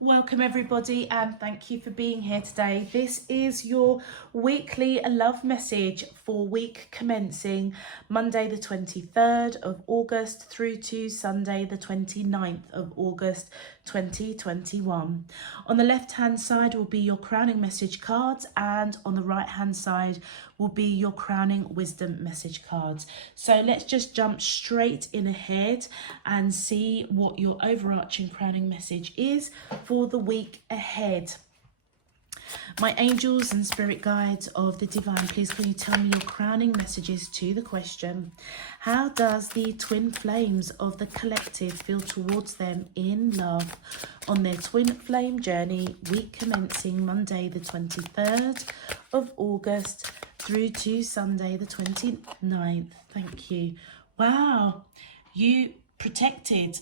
Welcome everybody and thank you for being here today. This is your weekly love message for week commencing Monday the 23rd of August through to Sunday the 29th of August 2021. On the left hand side will be your crowning message cards, and on the right hand side will be your crowning wisdom message cards. So let's just jump straight in ahead and see what your overarching crowning message is for the week ahead. My angels and spirit guides of the divine, please can you tell me your crowning messages to the question, how does the twin flames of the collective feel towards them in love on their twin flame journey, week commencing Monday the 23rd of August through to Sunday the 29th? Thank you. Wow, you protected.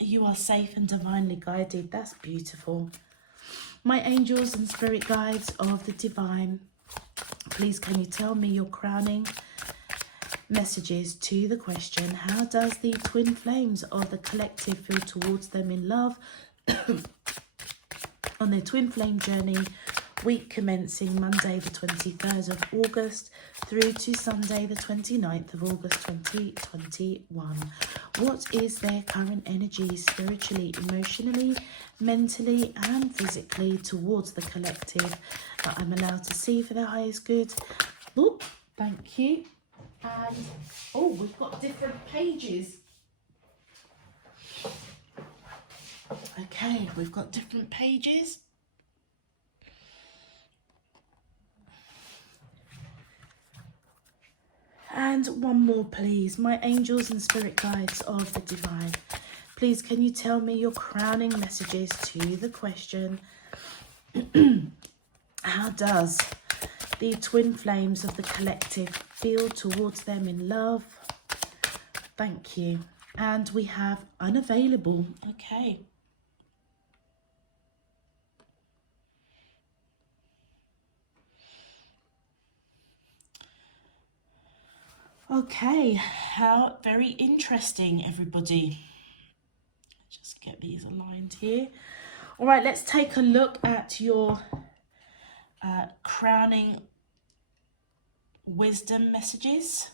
You are safe and divinely guided. That's beautiful. My angels and spirit guides of the divine, please can you tell me your crowning messages to the question, how does the twin flames of the collective feel towards them in love on their twin flame journey, week commencing Monday the 23rd of August through to Sunday the 29th of August 2021. What is their current energy spiritually, emotionally, mentally and physically towards the collective that I'm allowed to see for their highest good? Oh, thank you. And oh, we've got different pages. Okay, we've got different pages. And one more, please. My angels and spirit guides of the divine, please can you tell me your crowning messages to the question, how does the twin flames of the collective feel towards them in love? Thank you. And we have unavailable. Okay. Okay, how very interesting, everybody. Just get these aligned here. All right, let's take a look at your crowning wisdom messages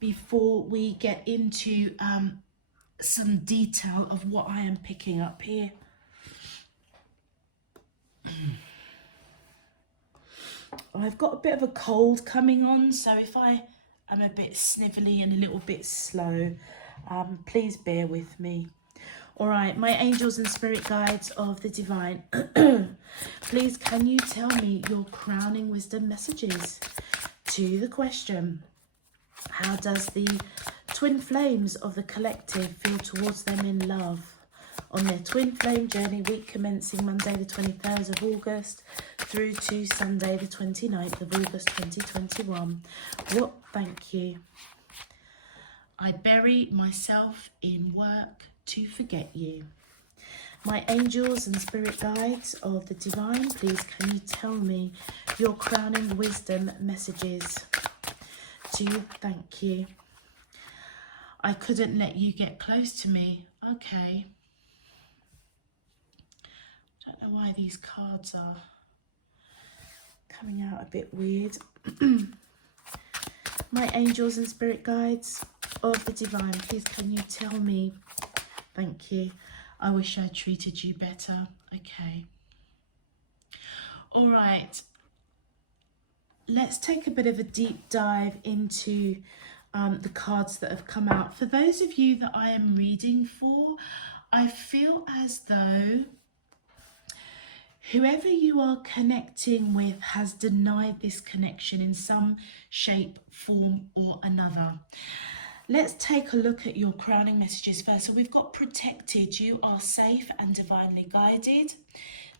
before we get into some detail of what I am picking up here. I've got a bit of a cold coming on, so if I am a bit snivelly and a little bit slow, please bear with me. All right, my angels and spirit guides of the divine, please can you tell me your crowning wisdom messages to the question, how does the twin flames of the collective feel towards them in love on their twin flame journey, week commencing Monday the 23rd of August through to Sunday the 29th of August 2021? What? Thank you. I bury myself in work to forget you. My angels and spirit guides of the divine, please can you tell me your crowning wisdom messages to thank you. I couldn't let you get close to me. Okay. Don't know why these cards are coming out a bit weird. My angels and spirit guides of the divine, please can you tell me, thank you, I wish I treated you better. Okay. All right. Let's take a bit of a deep dive into the cards that have come out. For those of you that I am reading for, I feel as though whoever you are connecting with has denied this connection in some shape, form or another. Let's take a look at your crowning messages first. So we've got protected, you are safe and divinely guided.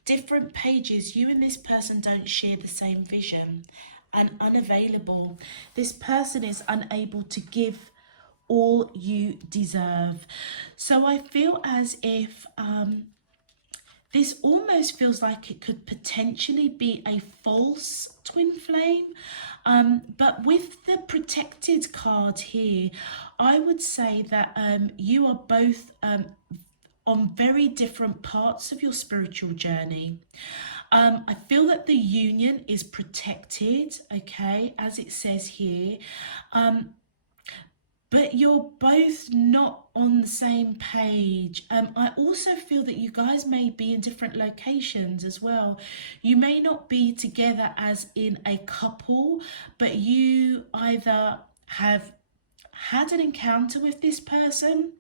Different pages, you and this person don't share the same vision. And unavailable, this person is unable to give all you deserve. So I feel as if this almost feels like it could potentially be a false twin flame. But with the protected card here, I would say that you are both on very different parts of your spiritual journey. I feel that the union is protected, okay, as it says here. But you're both not on the same page. I also feel that you guys may be in different locations as well. You may not be together as in a couple, but you either have had an encounter with this person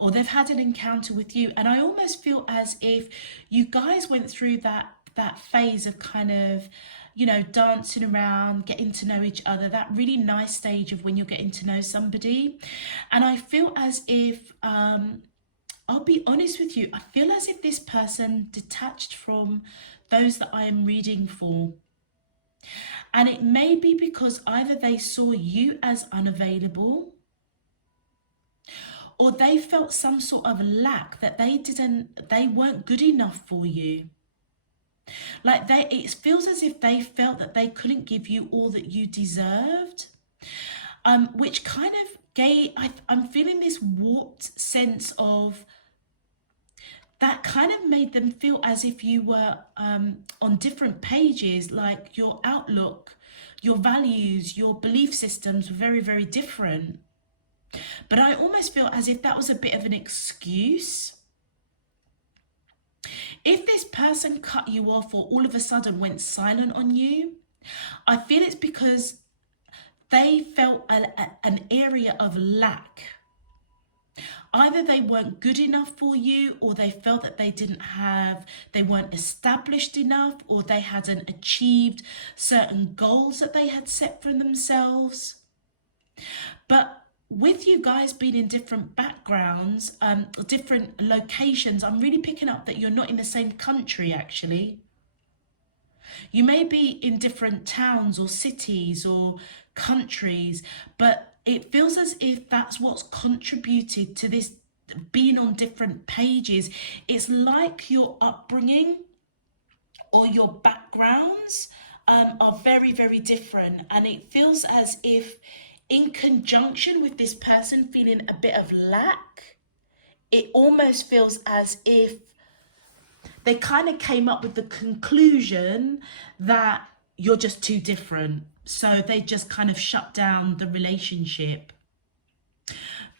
or they've had an encounter with you. And I almost feel as if you guys went through that phase of kind of, you know, dancing around, getting to know each other, that really nice stage of when you're getting to know somebody. And I feel as if, I'll be honest with you, I feel as if this person detached from those that I am reading for. And it may be because either they saw you as unavailable, or they felt some sort of lack, that they weren't good enough for you. Like it feels as if they felt that they couldn't give you all that you deserved, which kind of I'm feeling this warped sense of that kind of made them feel as if you were on different pages, like your outlook, your values, your belief systems were very, very different. But I almost feel as if that was a bit of an excuse. If this person cut you off or all of a sudden went silent on you, I feel it's because they felt an area of lack. Either they weren't good enough for you, or they felt that they weren't established enough, or they hadn't achieved certain goals that they had set for themselves. But with you guys being in different backgrounds, different locations, I'm really picking up that you're not in the same country actually. You may be in different towns or cities or countries, but it feels as if that's what's contributed to this being on different pages. It's like your upbringing or your backgrounds are very, very different. And it feels as if in conjunction with this person feeling a bit of lack, it almost feels as if they kind of came up with the conclusion that you're just too different. So they just kind of shut down the relationship.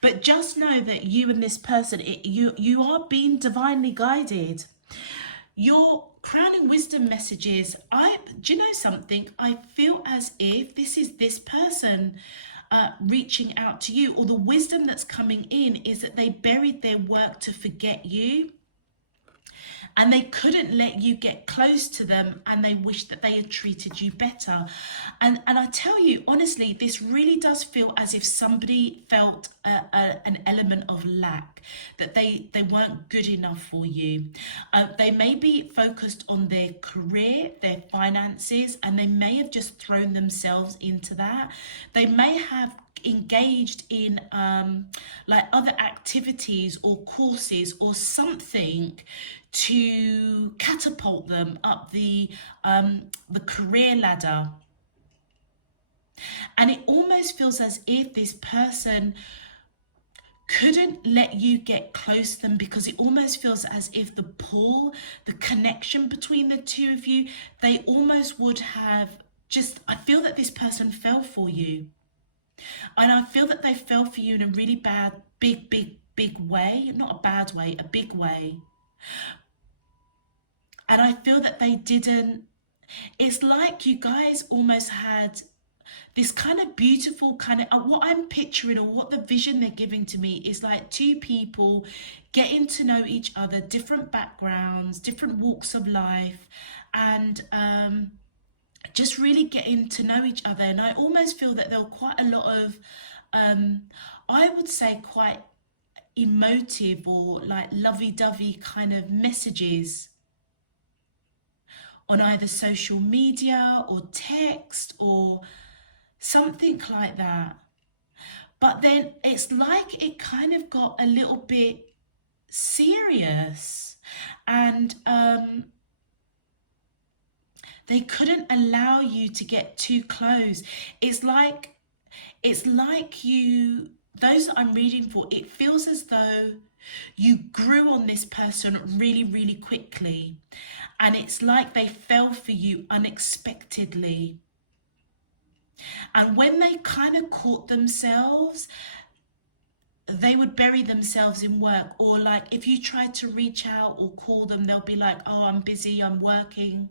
But just know that you and this person, you are being divinely guided. Your crowning wisdom messages, do you know something? I feel as if this is this person reaching out to you, or the wisdom that's coming in is that they buried their work to forget you. And they couldn't let you get close to them, and they wished that they had treated you better. And I tell you, honestly, this really does feel as if somebody felt an element of lack, that they weren't good enough for you. They may be focused on their career, their finances, and they may have just thrown themselves into that. They may have engaged in like other activities or courses or something to catapult them up the career ladder. And it almost feels as if this person couldn't let you get close to them, because it almost feels as if the pull, the connection between the two of you, they almost would have just, I feel that this person fell for you. And I feel that they fell for you in a really bad, big way. Not a bad way, a big way. And I feel that they didn't, it's like you guys almost had this kind of beautiful kind of, what I'm picturing, or what the vision they're giving to me is like two people getting to know each other, different backgrounds, different walks of life, and just really getting to know each other. And I almost feel that there were quite a lot of, I would say quite emotive or like lovey-dovey kind of messages on either social media or text or something like that. But then it's like it kind of got a little bit serious, and they couldn't allow you to get too close. It's like you those that I'm reading for, it feels as though you grew on this person really, really quickly. And it's like they fell for you unexpectedly. And when they kind of caught themselves, they would bury themselves in work. Or like if you try to reach out or call them, they'll be like, oh, I'm busy, I'm working.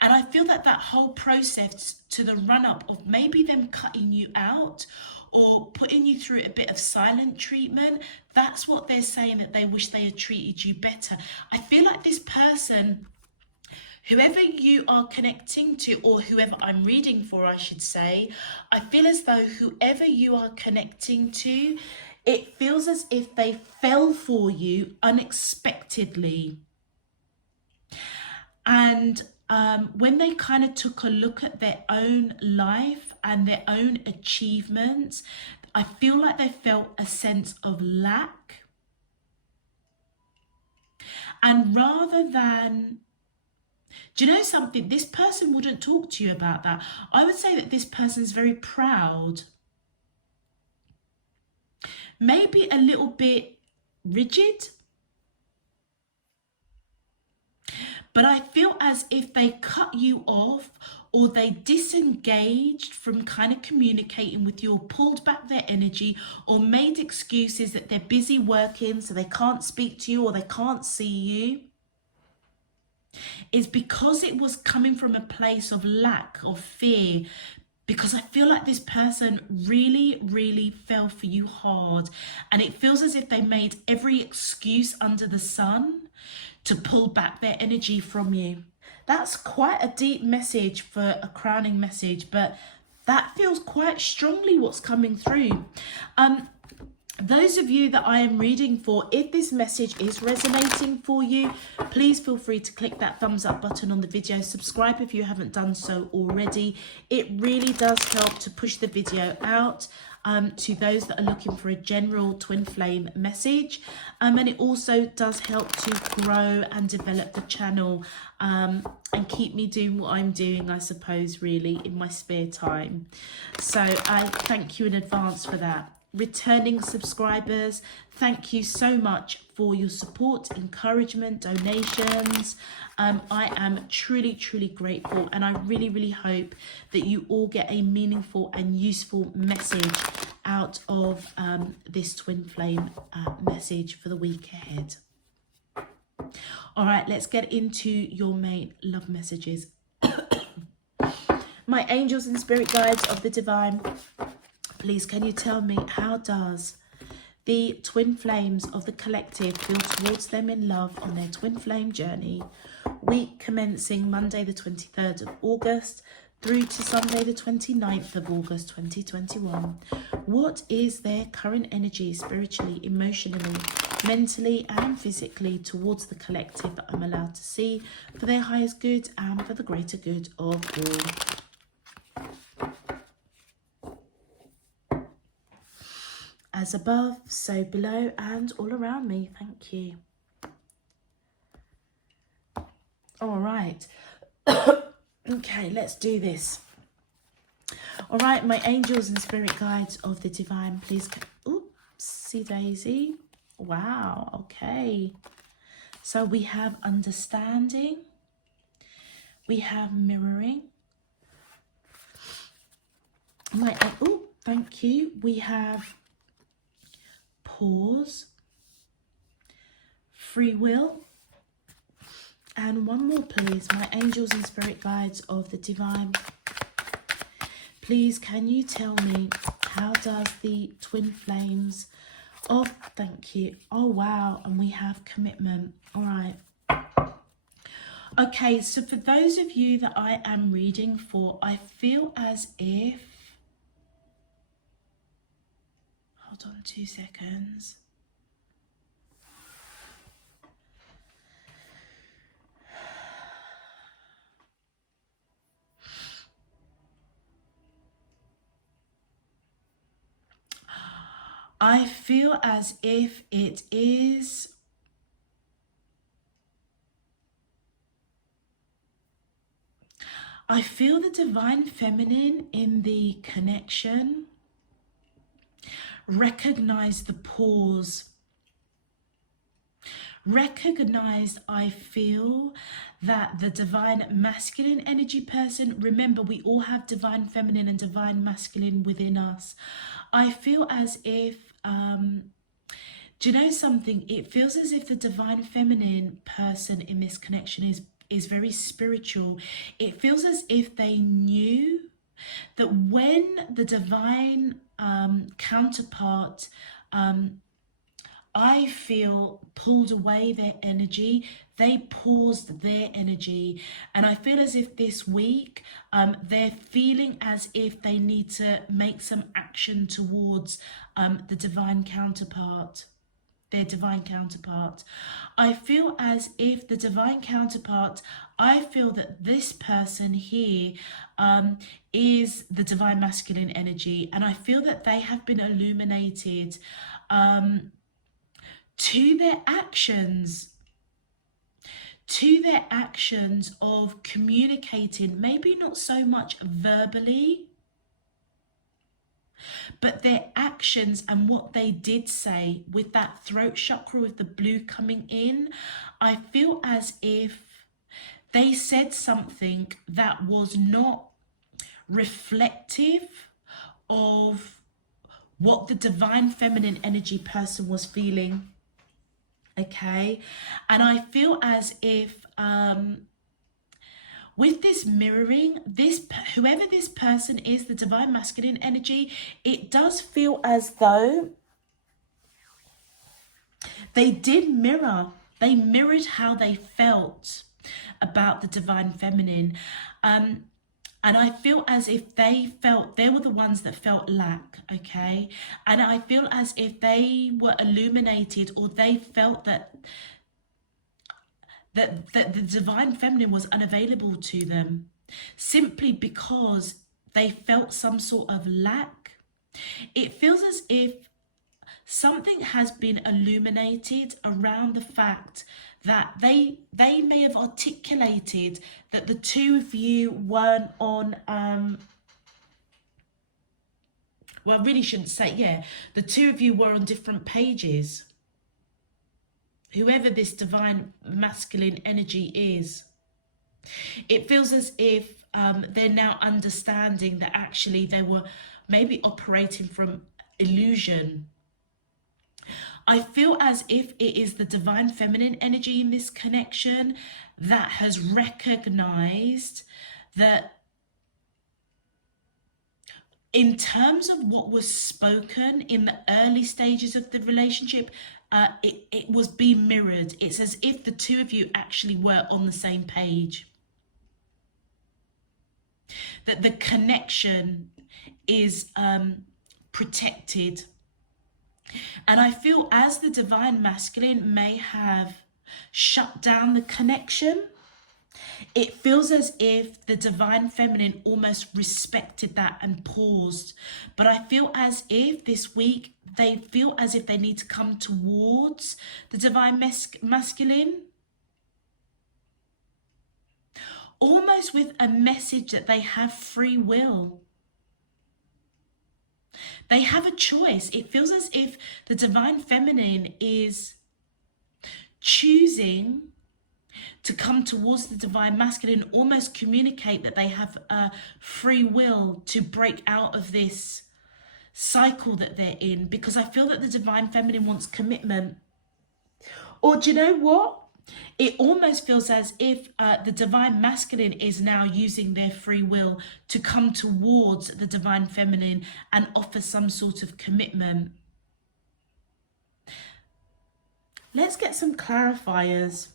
And I feel that that whole process to the run up of maybe them cutting you out or putting you through a bit of silent treatment, that's what they're saying, that they wish they had treated you better. I feel like this person, whoever you are connecting to, or whoever I'm reading for, I should say, I feel as though whoever you are connecting to, it feels as if they fell for you unexpectedly. And when they kind of took a look at their own life and their own achievements, I feel like they felt a sense of lack. And rather than, do you know something? This person wouldn't talk to you about that. I would say that this person's very proud. Maybe a little bit rigid. But I feel as if they cut you off or they disengaged from kind of communicating with you, or pulled back their energy, or made excuses that they're busy working so they can't speak to you or they can't see you, is because it was coming from a place of lack, of fear. Because I feel like this person really, really fell for you hard. And it feels as if they made every excuse under the sun to pull back their energy from you. That's quite a deep message for a crowning message, but that feels quite strongly what's coming through. Those of you that I am reading for, if this message is resonating for you, please feel free to click that thumbs up button on the video. Subscribe if you haven't done so already. It really does help to push the video out to those that are looking for a general twin flame message. And it also does help to grow and develop the channel and keep me doing what I'm doing, I suppose, really, in my spare time. So I thank you in advance for that. Returning subscribers, thank you so much for your support, encouragement, donations. I am truly, truly grateful, and I really, really hope that you all get a meaningful and useful message out of this twin flame message for the week ahead. All right, let's get into your main love messages. My angels and spirit guides of the divine, please, can you tell me, how does the twin flames of the collective feel towards them in love on their twin flame journey, week commencing Monday the 23rd of August through to Sunday the 29th of August 2021? What is their current energy spiritually, emotionally, mentally and physically towards the collective that I'm allowed to see, for their highest good and for the greater good of all? As above, so below and all around me. Thank you. All right. Okay, let's do this. All right, my angels and spirit guides of the divine, please. Oopsie daisy. Wow, okay. So we have understanding. We have mirroring. Thank you. We have pause, free will, and one more, please. My angels and spirit guides of the divine, please, can you tell me, how does the twin flames of, thank you, oh wow, and we have commitment. All right. Okay, so for those of you that I am reading for, I feel as if, hold on 2 seconds. I feel as if it is I feel the divine feminine in the connection Recognize the pause. Recognize, I feel, that the divine masculine energy person, remember we all have divine feminine and divine masculine within us. I feel as if, do you know something? It feels as if the divine feminine person in this connection is very spiritual. It feels as if they knew that when the divine counterpart, I feel, pulled away their energy, they paused their energy. And I feel as if this week they're feeling as if they need to make some action towards the divine counterpart. Their divine counterpart. I feel as if the divine counterpart, I feel that this person here is the divine masculine energy, and I feel that they have been illuminated to their actions of communicating, maybe not so much verbally, but their actions and what they did say with that throat chakra with the blue coming in. I feel as if they said something that was not reflective of what the divine feminine energy person was feeling. Okay, and I feel as if with this mirroring, whoever this person is, the divine masculine energy, it does feel as though they did mirror. They mirrored how they felt about the divine feminine. And I feel as if they were the ones that felt lack, okay? And I feel as if they were illuminated, or they felt that the divine feminine was unavailable to them, simply because they felt some sort of lack. It feels as if something has been illuminated around the fact that they may have articulated that the two of you weren't on well, I really shouldn't say, yeah, the two of you were on different pages. Whoever this divine masculine energy is, it feels as if they're now understanding that actually they were maybe operating from illusion. I feel as if it is the divine feminine energy in this connection that has recognized that in terms of what was spoken in the early stages of the relationship, it was being mirrored. It's as if the two of you actually were on the same page. That the connection is protected. And I feel as the divine masculine may have shut down the connection, it feels as if the divine feminine almost respected that and paused. But I feel as if this week they feel as if they need to come towards the divine masculine, almost with a message that they have free will. They have a choice. It feels as if the divine feminine is choosing to come towards the divine masculine, almost communicate that they have a free will to break out of this cycle that they're in, because I feel that the divine feminine wants commitment. Or do you know what? It almost feels as if the divine masculine is now using their free will to come towards the divine feminine and offer some sort of commitment. Let's get some clarifiers.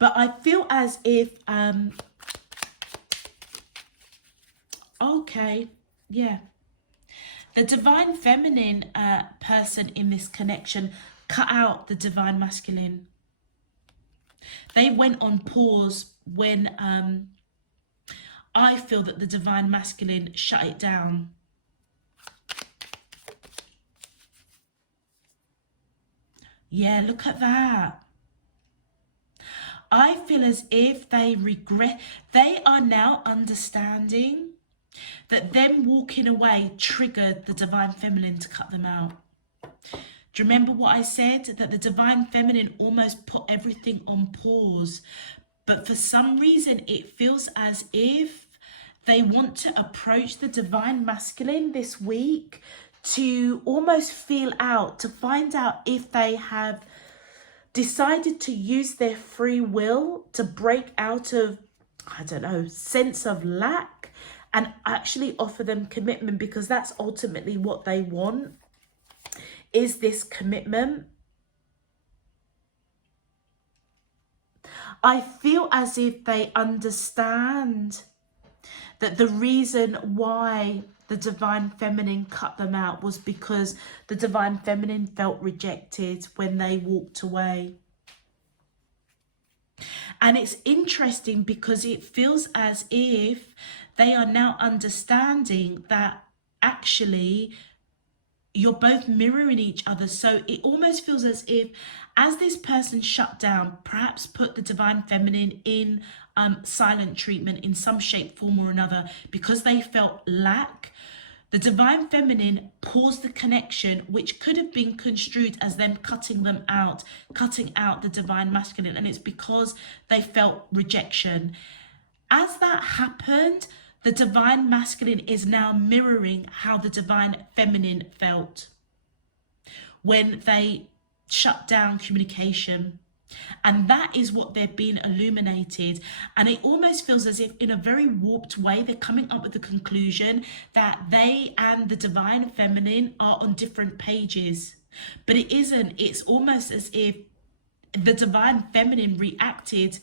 But I feel as if, okay, yeah. The divine feminine person in this connection cut out the divine masculine. They went on pause when I feel that the divine masculine shut it down. Yeah, look at that. I feel as if they regret, they are now understanding that them walking away triggered the divine feminine to cut them out. Do you remember what I said? That the divine feminine almost put everything on pause. But for some reason, it feels as if they want to approach the divine masculine this week to almost feel out, to find out if they have decided to use their free will to break out of, I don't know, sense of lack and actually offer them commitment, because that's ultimately what they want, is this commitment. I feel as if they understand that the reason why the divine feminine cut them out was because the divine feminine felt rejected when they walked away. And it's interesting because it feels as if they are now understanding that actually you're both mirroring each other. So it almost feels as if, as this person shut down, perhaps put the divine feminine in silent treatment in some shape, form or another, because they felt lack, the divine feminine paused the connection, which could have been construed as them cutting them out, cutting out the divine masculine. And it's because they felt rejection. As that happened, the divine masculine is now mirroring how the divine feminine felt when they shut down communication. And that is what they're being illuminated. And it almost feels as if, in a very warped way, they're coming up with the conclusion that they and the divine feminine are on different pages. But it isn't. It's almost as if the divine feminine reacted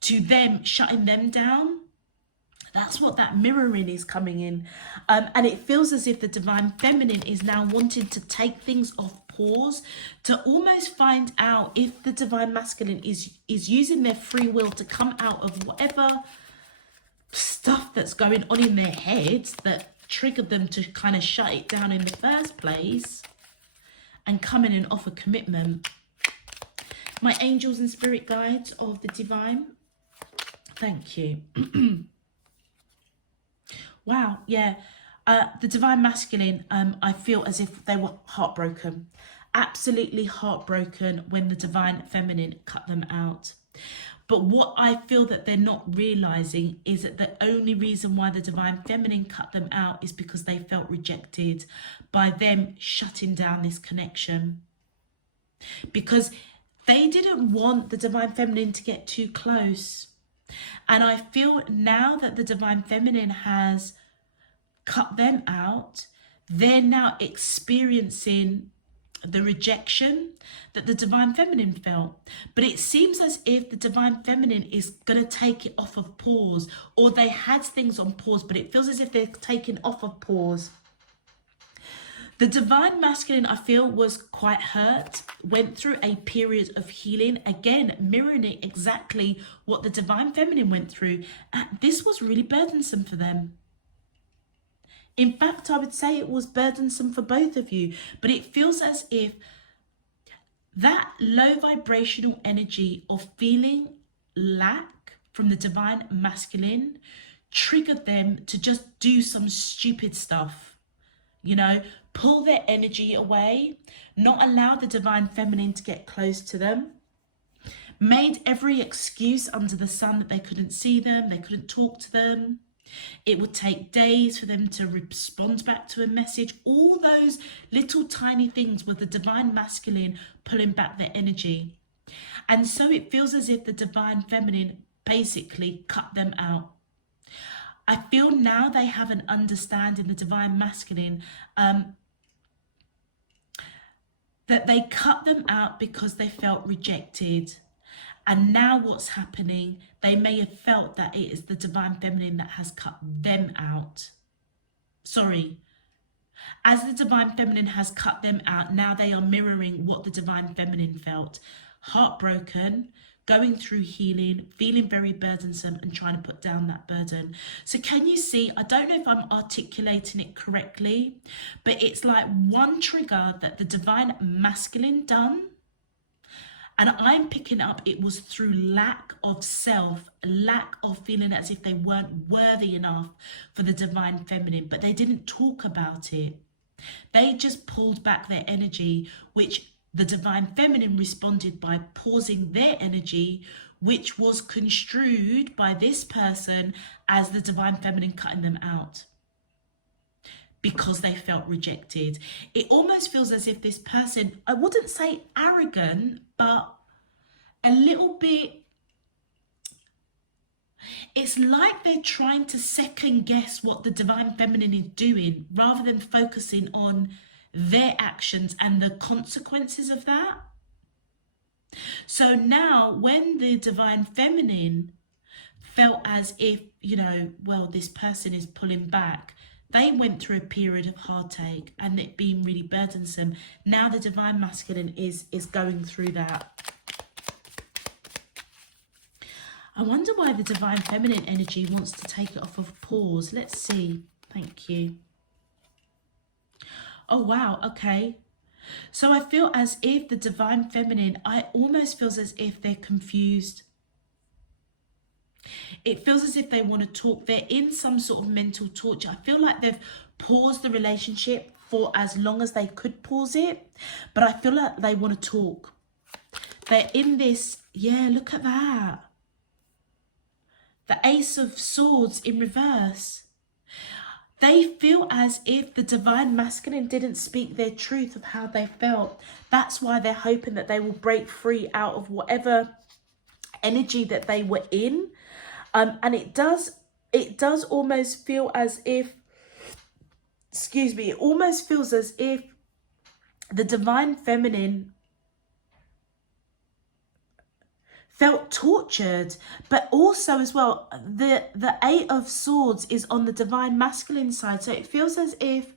to them shutting them down. That's what that mirroring is coming in. And it feels as if the divine feminine is now wanting to take things off pause, to almost find out if the divine masculine is using their free will to come out of whatever stuff that's going on in their heads that triggered them to kind of shut it down in the first place, and come in and offer commitment. My angels and spirit guides of the divine, thank you. Wow, yeah. The divine masculine, I feel as if they were heartbroken, absolutely heartbroken when the divine feminine cut them out. But what I feel that they're not realizing is that the only reason why the divine feminine cut them out is because they felt rejected by them shutting down this connection. Because they didn't want the divine feminine to get too close. And I feel now that the divine feminine has cut them out, they're now experiencing the rejection that the divine feminine felt. But it seems as if the divine feminine is going to take it off of pause, or they had things on pause, but it feels as if they're taking off of pause. The divine masculine, I feel, was quite hurt, went through a period of healing, again, mirroring exactly what the divine feminine went through. And this was really burdensome for them. In fact, I would say it was burdensome for both of you, but it feels as if that low vibrational energy of feeling lack from the divine masculine triggered them to just do some stupid stuff, you know, pull their energy away, not allow the divine feminine to get close to them, made every excuse under the sun that they couldn't see them, they couldn't talk to them. It would take days for them to respond back to a message. All those little tiny things were the divine masculine pulling back their energy. And so it feels as if the divine feminine basically cut them out. I feel now they have an understanding, the divine masculine, that they cut them out because they felt rejected. And now what's happening, they may have felt that it is the divine feminine that has cut them out. Sorry. As the divine feminine has cut them out, now they are mirroring what the divine feminine felt. Heartbroken, going through healing, feeling very burdensome and trying to put down that burden. So can you see, I don't know if I'm articulating it correctly, but it's like one trigger that the divine masculine done, And I'm picking up it was through lack of self, lack of feeling as if they weren't worthy enough for the divine feminine, but they didn't talk about it. They just pulled back their energy, which the divine feminine responded by pausing their energy, which was construed by this person as the divine feminine cutting them out because they felt rejected. It almost feels as if this person, I wouldn't say arrogant, but a little bit, it's like they're trying to second guess what the divine feminine is doing rather than focusing on their actions and the consequences of that. So now when the divine feminine felt as if, you know, well, this person is pulling back, they went through a period of heartache and it being really burdensome. Now the divine masculine is going through that. I wonder why the divine feminine energy wants to take it off of pause. Let's see. Thank you. Oh, wow. Okay. So I feel as if the divine feminine, I almost feels as if they're confused. It feels as if they want to talk. They're in some sort of mental torture. I feel like they've paused the relationship for as long as they could pause it. But I feel like they want to talk. They're in this, yeah, look at that. The Ace of Swords in reverse. They feel as if the divine masculine didn't speak their truth of how they felt. That's why they're hoping that they will break free out of whatever energy that they were in. And it does almost feel as if, excuse me, it almost feels as if the divine feminine felt tortured, but also as well, the Eight of Swords is on the divine masculine side. So it feels as if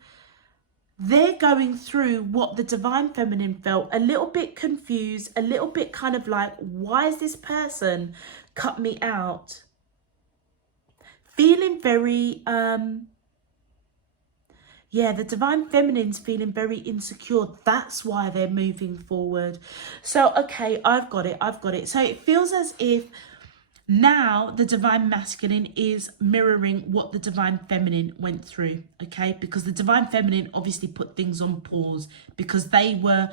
they're going through what the divine feminine felt, a little bit confused, a little bit kind of like, why is this person cut me out? Feeling very, yeah, the divine feminine's feeling very insecure. That's why they're moving forward. So, okay, I've got it. So it feels as if now the divine masculine is mirroring what the divine feminine went through, okay? Because the divine feminine obviously put things on pause because they were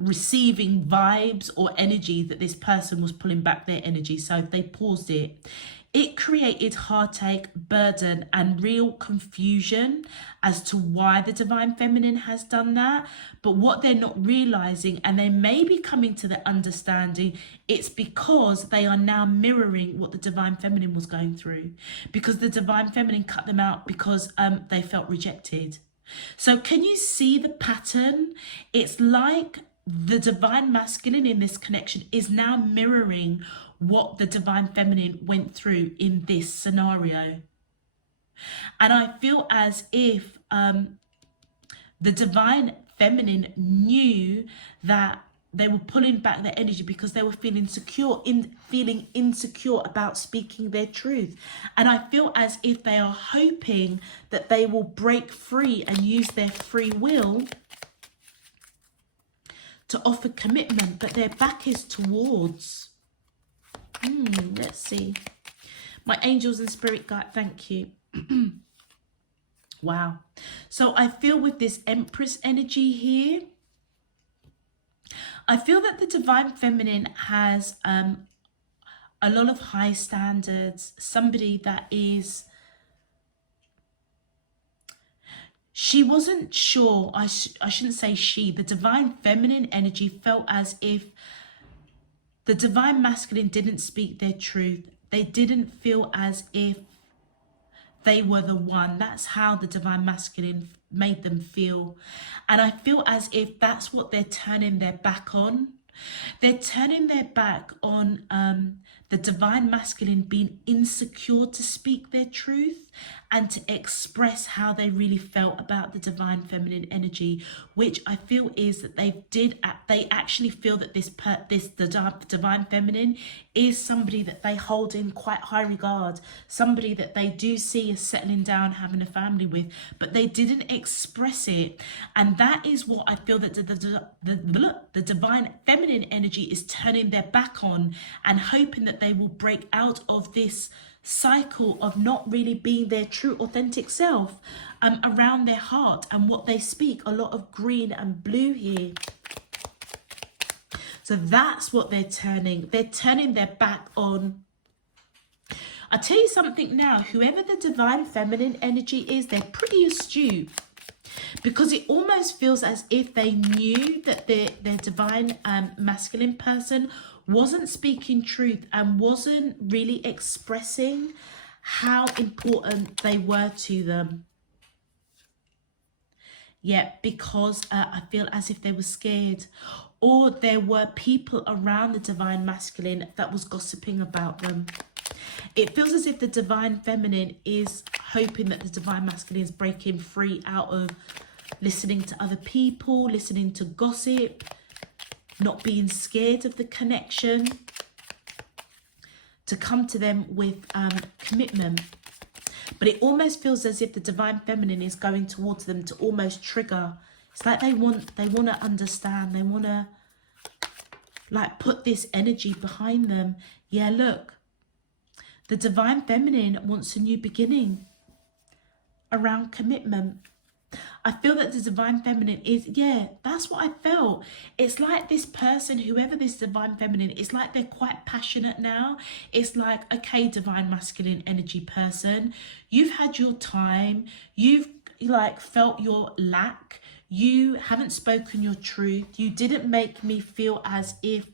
receiving vibes or energy that this person was pulling back their energy. So they paused it. It created heartache, burden, and real confusion as to why the divine feminine has done that. But what they're not realizing, and they may be coming to the understanding, it's because they are now mirroring what the divine feminine was going through. Because the divine feminine cut them out because they felt rejected. So can you see the pattern? It's like the divine masculine in this connection is now mirroring what the divine feminine went through in this scenario. And I feel as if the divine feminine knew that they were pulling back their energy because they were feeling insecure about speaking their truth. And I feel as if they are hoping that they will break free and use their free will to offer commitment, but their back is towards. Let's see. My angels and spirit guide, thank you. Wow. So I feel with this Empress energy here, I feel that the divine feminine has a lot of high standards. Somebody that is, she wasn't sure, I shouldn't say she, the divine feminine energy felt as if the divine masculine didn't speak their truth. They didn't feel as if they were the one. That's how the divine masculine made them feel. And I feel as if that's what they're turning their back on. They're turning their back on the divine masculine being insecure to speak their truth and to express how they really felt about the divine feminine energy, which I feel is that they actually feel that the divine feminine is somebody that they hold in quite high regard, somebody that they do see as settling down, having a family with, but they didn't express it. And that is what I feel that the divine feminine energy is turning their back on, and hoping that they will break out of this cycle of not really being their true authentic self around their heart and what they speak. A lot of green and blue here. So that's what they're turning their back on. I'll tell you something now, whoever the divine feminine energy is, they're pretty astute, because it almost feels as if they knew that their divine masculine person wasn't speaking truth and wasn't really expressing how important they were to them. Yeah, because I feel as if they were scared, or there were people around the divine masculine that was gossiping about them. It feels as if the divine feminine is hoping that the divine masculine is breaking free out of listening to other people, listening to gossip, not being scared of the connection, to come to them with commitment. But it almost feels as if the divine feminine is going towards them to almost trigger. It's like they want to understand. They want to like put this energy behind them. Yeah, look, the divine feminine wants a new beginning around commitment. I feel that the divine feminine is, yeah, that's what I felt. It's like this person, whoever this divine feminine, it's like they're quite passionate now. It's like, okay, divine masculine energy person, you've had your time. You've like felt your lack. You haven't spoken your truth. You didn't make me feel as if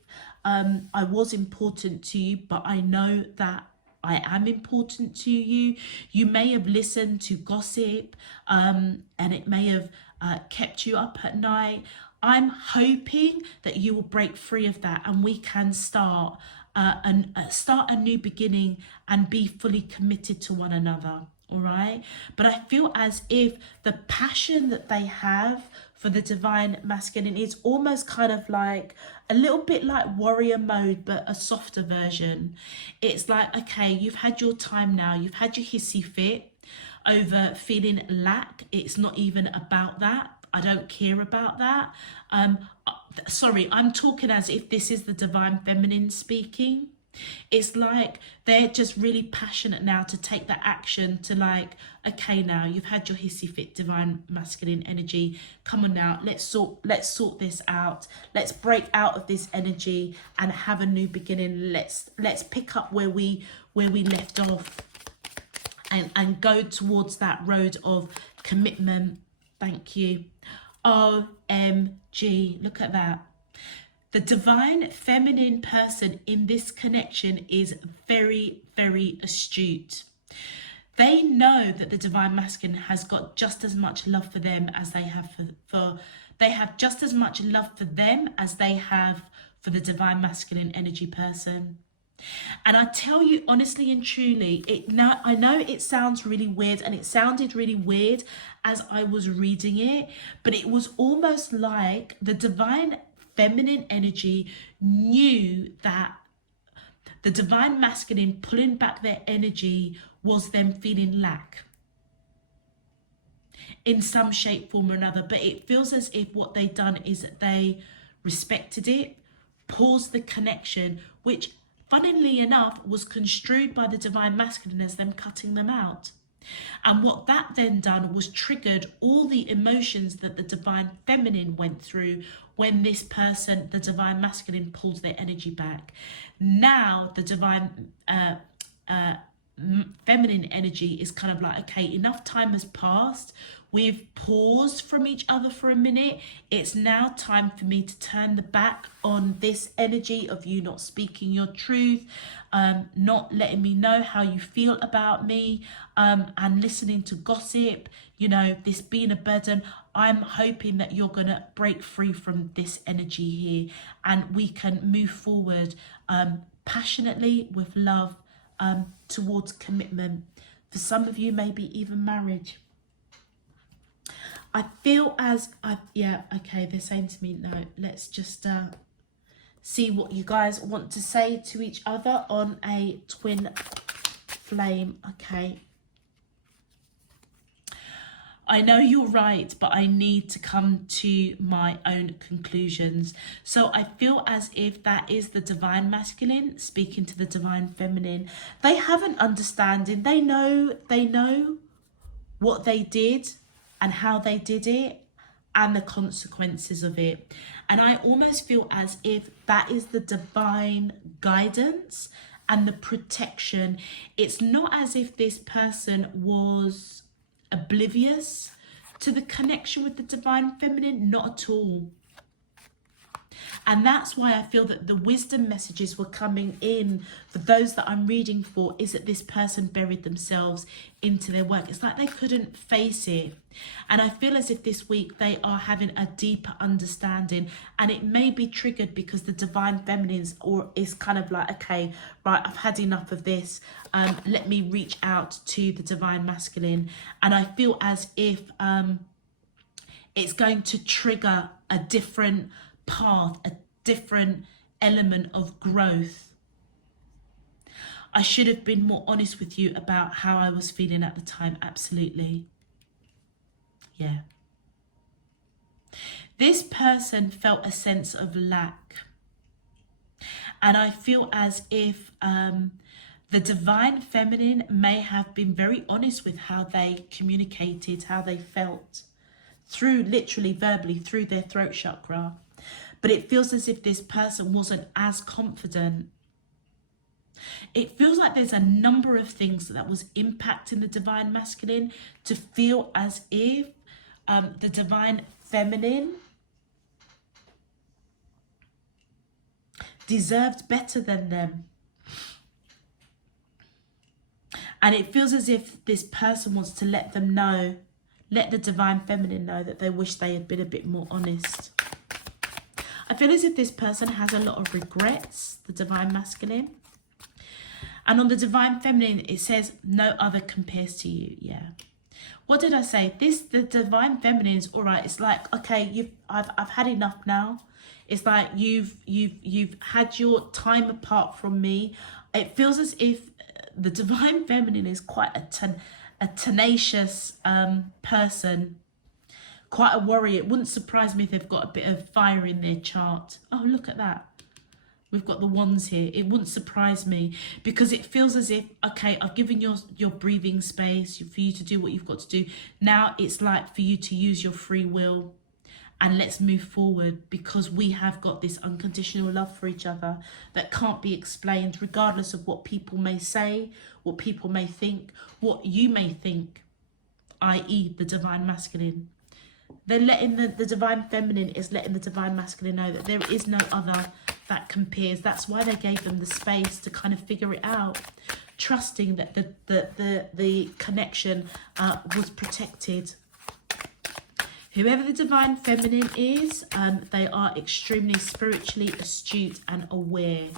I was important to you, but I know that I am important to you. You may have listened to gossip and it may have kept you up at night. I'm hoping that you will break free of that, and we can start a new beginning and be fully committed to one another. All right. But I feel as if the passion that they have for the divine masculine is almost kind of like a little bit like warrior mode, but a softer version. It's like, okay, you've had your time now. You've had your hissy fit over feeling lack. It's not even about that. I don't care about that. Sorry, I'm talking as if this is the divine feminine speaking. It's like they're just really passionate now to take that action to like, okay, now you've had your hissy fit divine masculine energy. Come on now, let's sort this out. Let's break out of this energy and have a new beginning. Let's pick up where we left off and go towards that road of commitment. Thank you. OMG, look at that. The divine feminine person in this connection is very, very astute. They know that the divine masculine has got just as much love for them as they have they have just as much love for them as they have for the divine masculine energy person. And I tell you honestly and truly, I know it sounds really weird, and it sounded really weird as I was reading it, but it was almost like the divine feminine energy knew that the divine masculine pulling back their energy was them feeling lack in some shape, form or another. But it feels as if what they've done is that they respected it, paused the connection, which funnily enough was construed by the divine masculine as them cutting them out. And what that then done was triggered all the emotions that the divine feminine went through when this person, the divine masculine, pulls their energy back. Now the divine feminine energy is kind of like, okay, enough time has passed. We've paused from each other for a minute. It's now time for me to turn the back on this energy of you not speaking your truth, not letting me know how you feel about me, and listening to gossip, this being a burden. I'm hoping that you're going to break free from this energy here and we can move forward passionately with love, towards commitment. For some of you, maybe even marriage. I feel as yeah, okay, they're saying to me, no, let's just see what you guys want to say to each other on a twin flame. Okay. I know you're right, but I need to come to my own conclusions. So I feel as if that is the divine masculine speaking to the divine feminine. They have an understanding. They know what they did and how they did it and the consequences of it. And I almost feel as if that is the divine guidance and the protection. It's not as if this person was oblivious to the connection with the divine feminine, not at all. And that's why I feel that the wisdom messages were coming in for those that I'm reading for, is that this person buried themselves into their work. It's like they couldn't face it. And I feel as if this week they are having a deeper understanding, and it may be triggered because the divine feminines is kind of like, okay, right, I've had enough of this. Let me reach out to the divine masculine. And I feel as if it's going to trigger a different path, a different element of growth. I should have been more honest with you about how I was feeling at the time. Absolutely. Yeah. This person felt a sense of lack. And I feel as if the divine feminine may have been very honest with how they communicated, how they felt, through literally verbally, through their throat chakra. But it feels as if this person wasn't as confident. It feels like there's a number of things that was impacting the divine masculine to feel as if the divine feminine deserved better than them. And it feels as if this person wants to let them know, let the divine feminine know that they wish they had been a bit more honest. I feel as if this person has a lot of regrets, the divine masculine. And on the divine feminine, it says, no other compares to you. Yeah. What did I say? The divine feminine is all right. It's like, okay, I've had enough now. It's like you've had your time apart from me. It feels as if the divine feminine is quite a tenacious person. Quite a warrior. It wouldn't surprise me if they've got a bit of fire in their chart. Oh, look at that. We've got the wands here. It wouldn't surprise me because it feels as if, okay, I've given your breathing space for you to do what you've got to do. Now it's like for you to use your free will and let's move forward, because we have got this unconditional love for each other that can't be explained regardless of what people may say, what people may think, what you may think, i.e. the divine masculine. They're letting the divine feminine is letting the divine masculine know that there is no other that compares. That's why they gave them the space to kind of figure it out, trusting that the connection was protected. Whoever the divine feminine is, they are extremely spiritually astute and aware.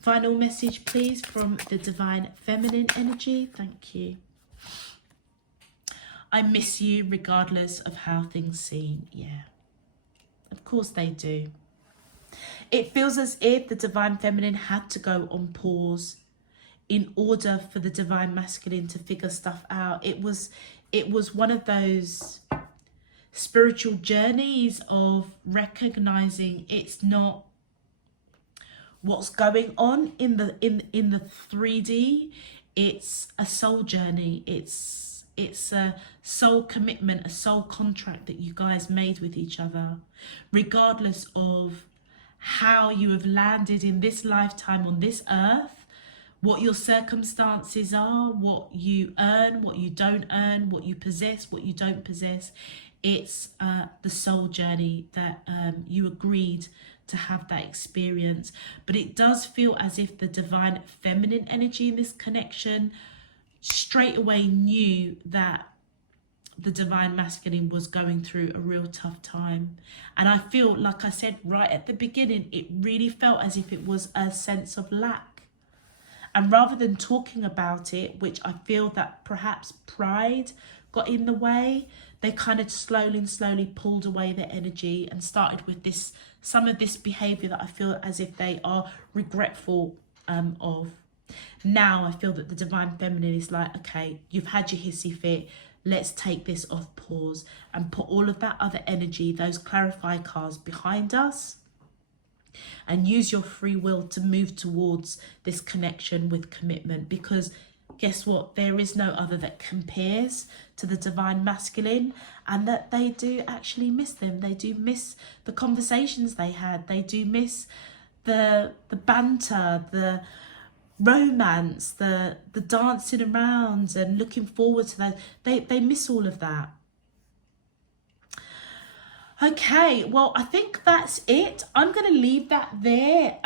Final message, please, from the divine feminine energy. Thank you. I miss you regardless of how things seem. Yeah, of course they do. It feels as if the divine feminine had to go on pause in order for the divine masculine to figure stuff out. It was one of those spiritual journeys of recognizing it's not what's going on in the 3D. It's a soul journey. It's a soul commitment, a soul contract that you guys made with each other, regardless of how you have landed in this lifetime on this earth, what your circumstances are, what you earn, what you don't earn, what you possess, what you don't possess. It's the soul journey that you agreed to have that experience. But it does feel as if the divine feminine energy in this connection straight away knew that the divine masculine was going through a real tough time. And I feel, like I said right at the beginning, it really felt as if it was a sense of lack. And rather than talking about it, which I feel that perhaps pride got in the way, they kind of slowly pulled away their energy and started with some of this behavior that I feel as if they are regretful of. Now I feel that the divine feminine is like, okay, you've had your hissy fit. Let's take this off pause and put all of that other energy, those clarify cards, behind us, and use your free will to move towards this connection with commitment. Because guess what? There is no other that compares to the divine masculine, and that they do actually miss them. They do miss the conversations they had. They do miss the banter, the romance, the dancing around and looking forward to that. They miss all of that. Okay, well, I think that's it. I'm going to leave that there,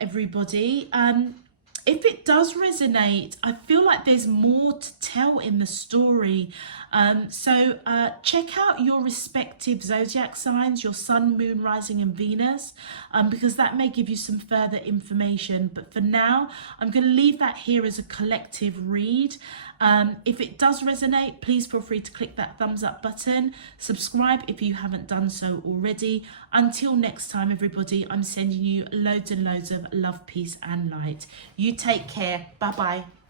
everybody. If it does resonate, I feel like there's more to tell in the story. So check out your respective zodiac signs, your sun, moon, rising and Venus, because that may give you some further information. But for now, I'm going to leave that here as a collective read. If it does resonate, please feel free to click that thumbs up button. Subscribe if you haven't done so already. Until next time, everybody, I'm sending you loads and loads of love, peace and light. You take care. Bye-bye.